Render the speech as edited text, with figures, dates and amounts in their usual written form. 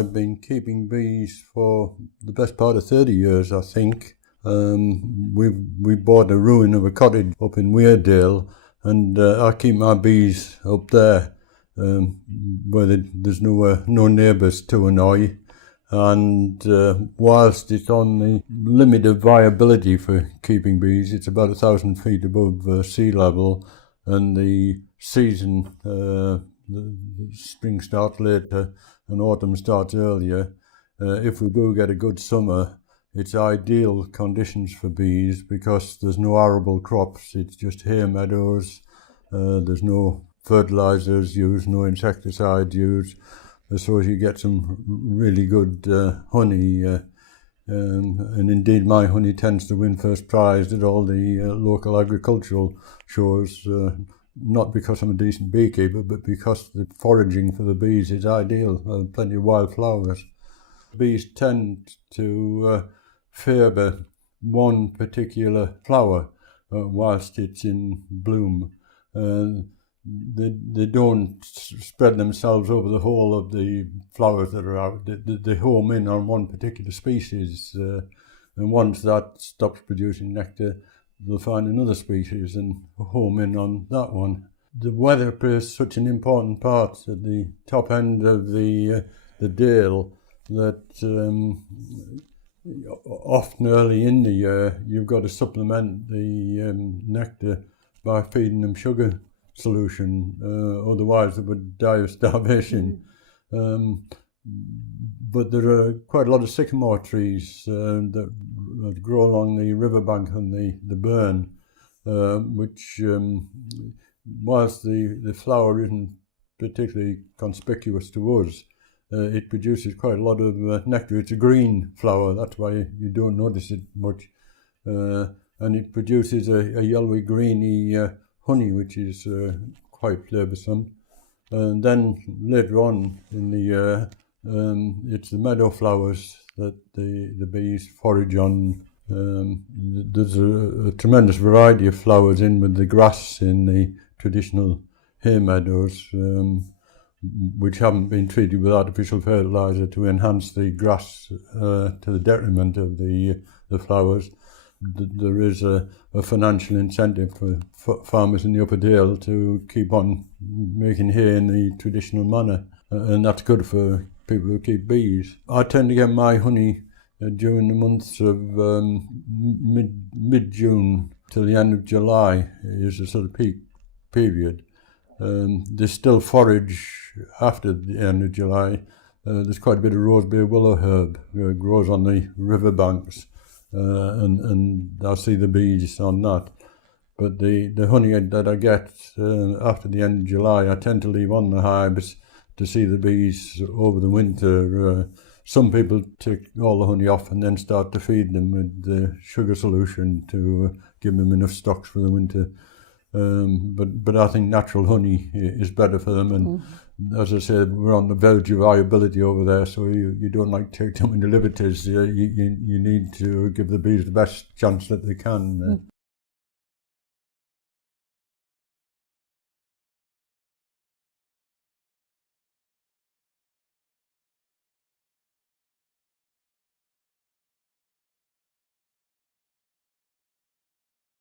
I've been keeping bees for the best part of 30 years, I think. We bought a ruin of a cottage up in Weardale, and I keep my bees up there, where there's no neighbours to annoy. And whilst it's on the limit of viability for keeping bees, it's about 1,000 feet above sea level, and the season, the spring starts later and autumn starts earlier. If we do get a good summer, it's ideal conditions for bees because there's no arable crops, it's just hay meadows, there's no fertilizers used, no insecticides used, so you get some really good honey, and indeed my honey tends to win first prize at all the local agricultural shows, not because I'm a decent beekeeper, but because the foraging for the bees is ideal, plenty of wildflowers. Bees tend to favour one particular flower whilst it's in bloom. They don't spread themselves over the whole of the flowers that are out. They home in on one particular species, and once that stops producing nectar, they'll find another species and home in on that one. The weather plays such an important part at the top end of the dale that often early in the year you've got to supplement the nectar by feeding them sugar solution, otherwise they would die of starvation. But there are quite a lot of sycamore trees that grow along the riverbank and the burn, which, whilst the flower isn't particularly conspicuous to us, it produces quite a lot of nectar. It's a green flower, that's why you don't notice it much, and it produces a yellowy greeny honey, which is quite flavoursome. And then later on in the year, it's the meadow flowers that the bees forage on. There's a tremendous variety of flowers in with the grass in the traditional hay meadows, which haven't been treated with artificial fertiliser to enhance the grass to the detriment of the flowers. There is a financial incentive for farmers in the Upper Dale to keep on making hay in the traditional manner, and that's good for people who keep bees. I tend to get my honey during the months of mid-June till the end of July is a sort of peak period. There's still forage after the end of July. There's quite a bit of rosebeer willow herb grows on the riverbanks. And I'll see the bees on that. But the honey that I get after the end of July, I tend to leave on the hives to see the bees over the winter. Some people take all the honey off and then start to feed them with the sugar solution to give them enough stocks for the winter. But I think natural honey is better for them, and as I said, we're on the verge of viability over there, so you don't like to take too many liberties. You need to give the bees the best chance that they can.